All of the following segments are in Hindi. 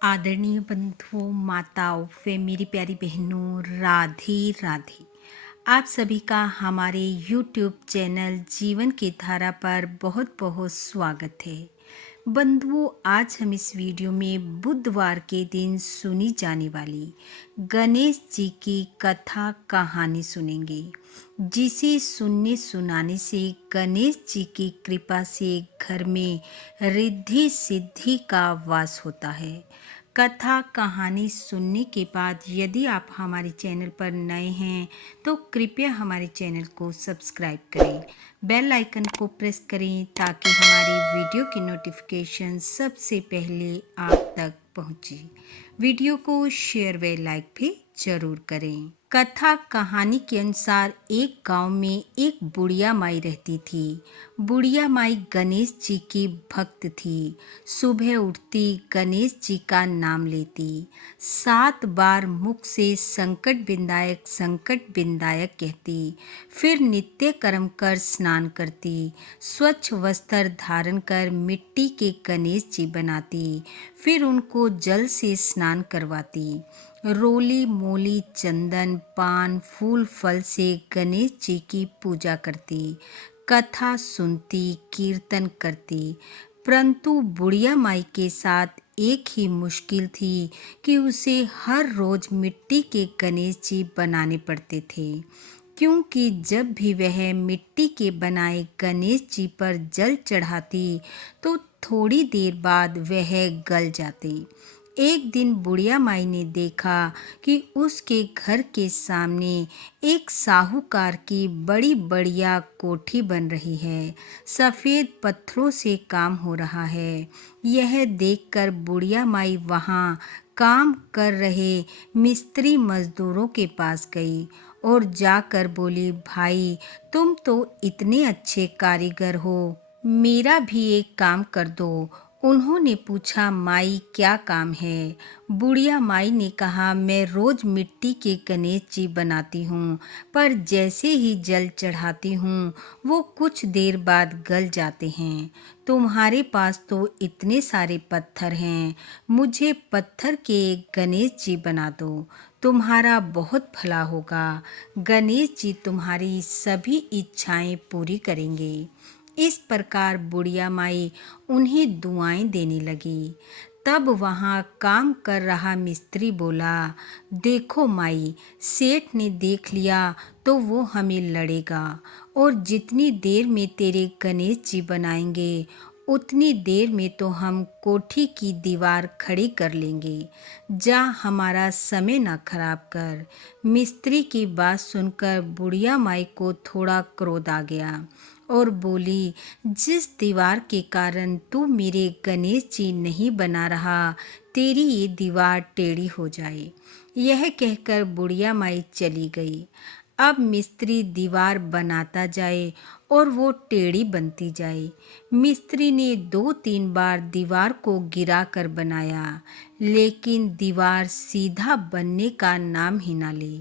आदरणीय बंधुओं, माताओं व मेरी प्यारी बहनों, राधे राधे। आप सभी का हमारे YouTube चैनल जीवन की धारा पर बहुत बहुत स्वागत है। बंधुओं, आज हम इस वीडियो में बुधवार के दिन सुनी जाने वाली गणेश जी की कथा कहानी सुनेंगे, जिसे सुनने सुनाने से गणेश जी की कृपा से घर में रिद्धि सिद्धि का वास होता है। कथा कहानी सुनने के बाद यदि आप हमारे चैनल पर नए हैं तो कृपया हमारे चैनल को सब्सक्राइब करें, बेल आइकन को प्रेस करें ताकि हमारी वीडियो की नोटिफिकेशन सबसे पहले आप तक पहुंचे। वीडियो को शेयर व लाइक भी जरूर करें। कथा कहानी के अनुसार एक गांव में एक बुढ़िया माई रहती थी। बुढ़िया माई गणेश जी की भक्त थी। सुबह उठती गणेश जी का नाम लेती, 7 बार मुख से संकट विनायक कहती, फिर नित्य कर्म कर स्नान करती, स्वच्छ वस्त्र धारण कर मिट्टी के गणेश जी बनाती, फिर उनको जल से स्नान करवाती। रोली मोली चंदन पान फूल फल से गणेश जी की पूजा करती, कथा सुनती, कीर्तन करती। परंतु बुढ़िया माई के साथ एक ही मुश्किल थी कि उसे हर रोज मिट्टी के गणेश जी बनाने पड़ते थे, क्योंकि जब भी वह मिट्टी के बनाए गणेश जी पर जल चढ़ाती तो थोड़ी देर बाद वह गल जाते। एक दिन बुढ़िया माई ने देखा कि उसके घर के सामने एक साहूकार की बड़ी बढ़िया कोठी बन रही है। सफ़ेद पत्थरों से काम हो रहा है। यह देखकर बुढ़िया माई वहाँ काम कर रहे मिस्त्री मजदूरों के पास गई और जाकर बोली, भाई तुम तो इतने अच्छे कारीगर हो, मेरा भी एक काम कर दो। उन्होंने पूछा, माई क्या काम है? बुढ़िया माई ने कहा, मैं रोज मिट्टी के गणेश जी बनाती हूँ, पर जैसे ही जल चढ़ाती हूँ वो कुछ देर बाद गल जाते हैं। तुम्हारे पास तो इतने सारे पत्थर हैं, मुझे पत्थर के एक गणेश जी बना दो, तुम्हारा बहुत भला होगा। गणेश जी तुम्हारी सभी इच्छाएं पूरी करेंगे। इस प्रकार बुढ़िया माई उन्हें दुआएं देने लगी। तब वहाँ काम कर रहा मिस्त्री बोला, देखो माई, सेठ ने देख लिया तो वो हमें लड़ेगा और जितनी देर में तेरे गणेश जी बनाएंगे उतनी देर में तो हम कोठी की दीवार खड़ी कर लेंगे। जा, हमारा समय ना खराब कर। मिस्त्री की बात सुनकर बुढ़िया माई को थोड़ा क्रोध आ गया और बोली, जिस दीवार के कारण तू मेरे गणेश जी नहीं बना रहा, तेरी ये दीवार टेढ़ी हो जाए। यह कहकर बुढ़िया माई चली गई। अब मिस्त्री दीवार बनाता जाए और वो टेढ़ी बनती जाए। मिस्त्री ने 2-3 बार दीवार को गिरा कर बनाया, लेकिन दीवार सीधा बनने का नाम ही ना ले।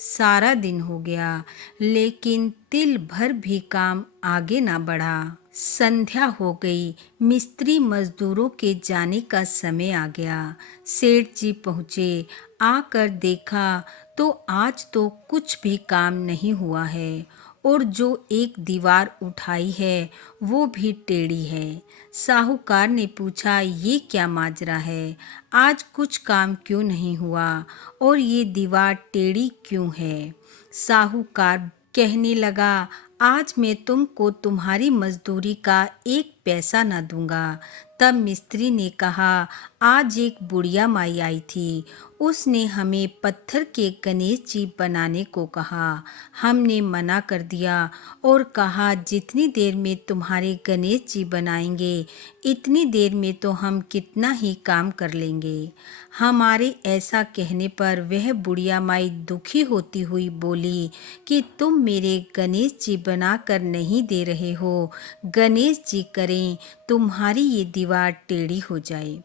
सारा दिन हो गया, लेकिन तिल भर भी काम आगे ना बढ़ा। संध्या हो गई, मिस्त्री मजदूरों के जाने का समय आ गया। सेठ जी पहुँचे। आकर देखा तो आज तो कुछ भी काम नहीं हुआ है और जो एक दीवार उठाई है वो भी टेढ़ी है। साहूकार ने पूछा, ये क्या माजरा है? आज कुछ काम क्यों नहीं हुआ और ये दीवार टेढ़ी क्यों है? साहूकार कहने लगा, आज मैं तुमको तुम्हारी मजदूरी का 1 पैसा ना दूंगा। तब मिस्त्री ने कहा, आज एक बुढ़िया माई आई थी, उसने हमें पत्थर के गणेश जी बनाने को कहा। हमने मना कर दिया और कहा, जितनी देर में तुम्हारे गणेश जी बनाएंगे इतनी देर में तो हम कितना ही काम कर लेंगे। हमारे ऐसा कहने पर वह बुढ़िया माई दुखी होती हुई बोली कि तुम मेरे गणेश जी बना कर नहीं दे रहे हो, गणेश जी करें, तुम्हारी ये दीवार टेढ़ी हो जाए।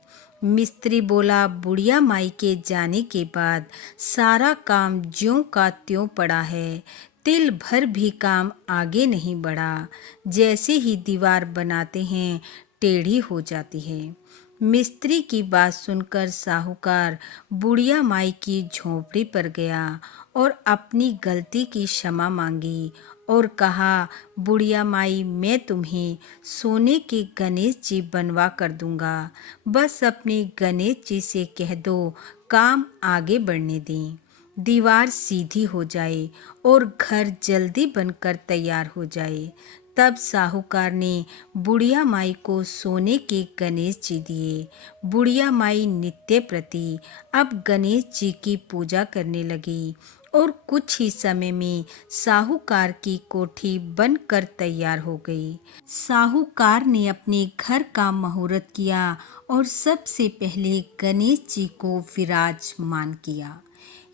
मिस्त्री बोला, बुढ़िया माई के जाने के बाद सारा काम ज्यों का त्यों पड़ा है, तिल भर भी काम आगे नहीं बढ़ा। जैसे ही दीवार बनाते हैं टेढ़ी हो जाती है। मिस्त्री की बात सुनकर साहूकार बुढ़िया माई की झोंपड़ी पर गया और अपनी गलती की क्षमा मांगी और कहा, बुढ़िया माई, मैं तुम्हें सोने के गणेश जी बनवा कर दूंगा। बस अपने गणेश जी से कह दो काम आगे बढ़ने दें, दीवार सीधी हो जाए और घर जल्दी बनकर तैयार हो जाए। तब साहूकार ने बुढ़िया माई को सोने के गणेश जी दिए। बुढ़िया माई नित्य प्रति अब गणेश जी की पूजा करने लगी और कुछ ही समय में साहूकार की कोठी बनकर तैयार हो गई। साहूकार ने अपने घर का मुहूर्त किया और सबसे पहले गणेश जी को विराजमान किया।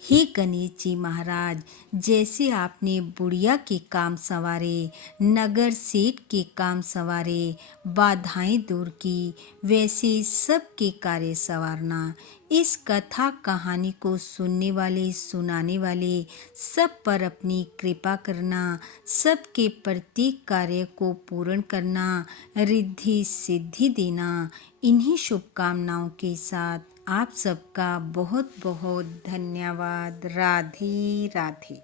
हे गणेश जी महाराज, जैसे आपने बुढ़िया के काम संवारे, नगर सेठ के काम संवारे, बाधाएं दूर की, वैसे सबके कार्य संवारना। इस कथा कहानी को सुनने वाले सुनाने वाले सब पर अपनी कृपा करना, सबके प्रत्येक कार्य को पूर्ण करना, रिद्धि सिद्धि देना। इन्हीं शुभकामनाओं के साथ आप सबका बहुत बहुत धन्यवाद। राधे राधे।